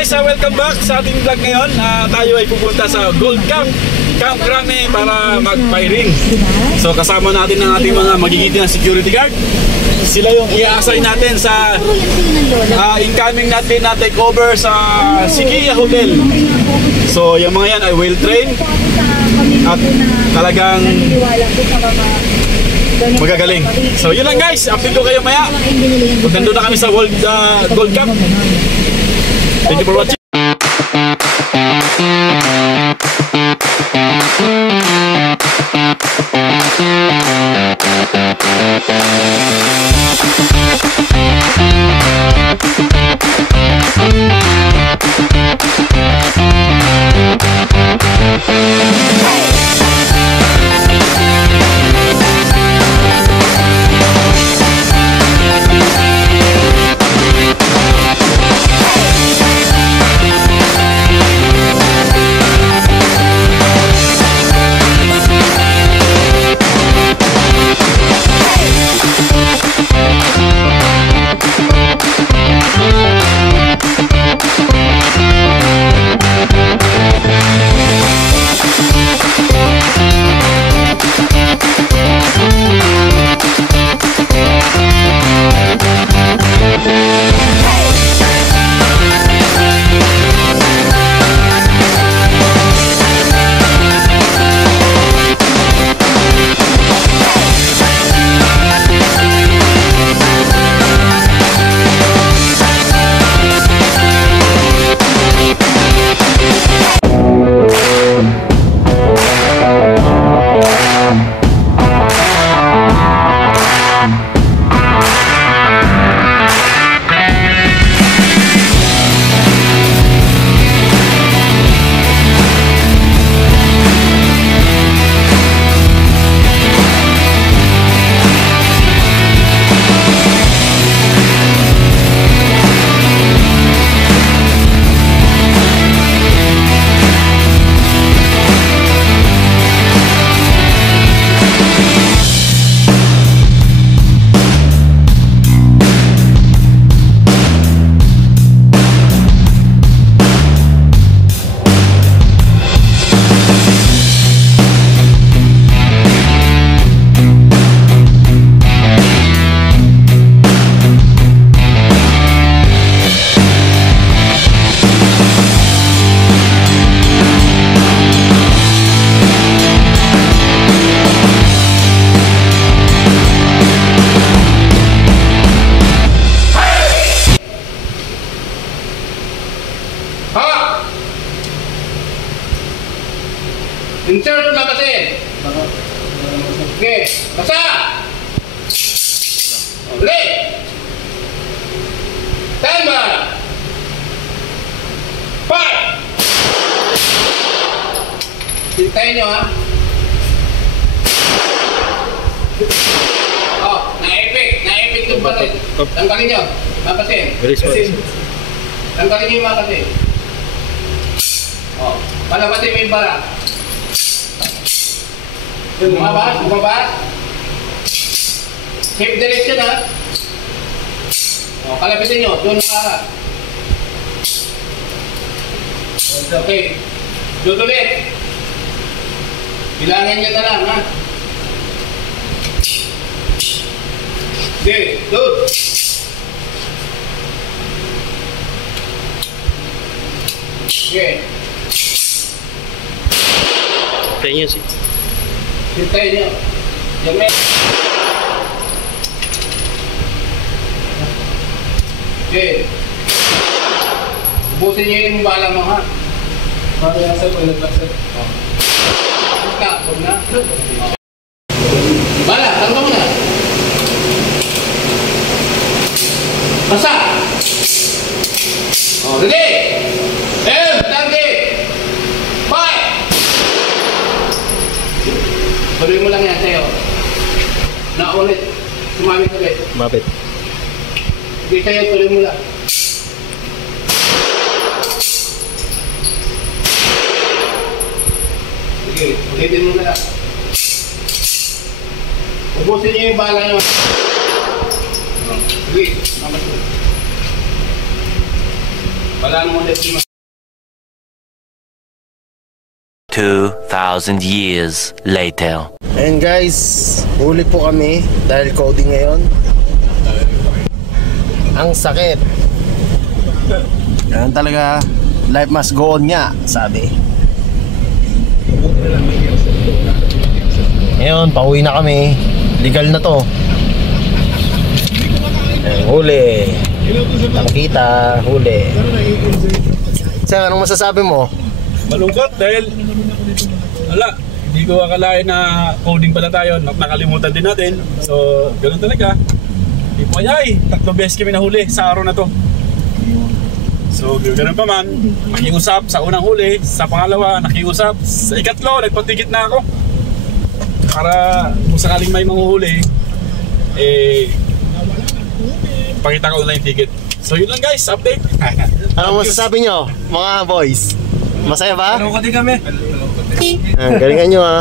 guys, welcome back sa ating vlog ngayon. Tayo ay pupunta sa Gold Camp, Camp Crame para mag-firing. So kasama natin ang ating mga magiging security guard. Sila yung i-assign natin sa incoming natin na takeover sa Sikia Hotel. So yung mga yan ay well trained at talagang magagaling. So yun lang guys, update ko kayo maya. Pag nandun na kami sa Gold Camp. Thank you for watching. Insert na kasi. Okay, basa. Ulit. Stand by. Fire. Hintayin nyo ha. Oh, na-epic yung batin. Tanggalin nyo, makasin. Tanggalin nyo yung makasin. Oh, palabatin mo yung bara. Bumabas. Keep direction ha. O, kalabitin nyo, doon ang ara. Okay. Doon ulit. Bilangin nyo na lang ha. Okay, doon. Okay. Kayaknya sih. Hintayin nyo. Jamen. Okay. Ubusin nyo yung bala mo ha. Mamaya sir, pag-nag-black sir. Huwag na. Bala, tangka mo na. Basa. Oh, ready? Target. Fire. Tuloy mo lang yan sa'yo. Naulit. Sumamit ulit. Mabit. Hindi sa'yo, tuloy mo lang. Sige, ulitin mo na lang. Ubusin niyo yung bala nyo. Sige, mamas mo. Wala nang ulit. 2,000 years later. And guys, huli po kami dahil coding ngayon. Ang sakit. Yan talaga, life must go on nga, sabi. Ngayon, pauwi na kami. Legal na to. Yan, huli. Nakita, huli. Sir, anong masasabi mo? Malungkot dahil wala, hindi ko akalain na coding pala tayo, nakalimutan din natin. So, ganoon talaga. Hindi po ay, 3 beses kami nahuli sa araw na to. So, ganoon pa man, nakiusap sa unang huli, sa pangalawa, nakiusap, sa ikatlo, nagpatikit na ako. Para kung sakaling may manghuhuli, pakita ko na yung ticket. So, yun lang guys, update. Anong masasabi nyo, mga boys? Masaya ba? Ano ka din kami? Galingan nyo ha.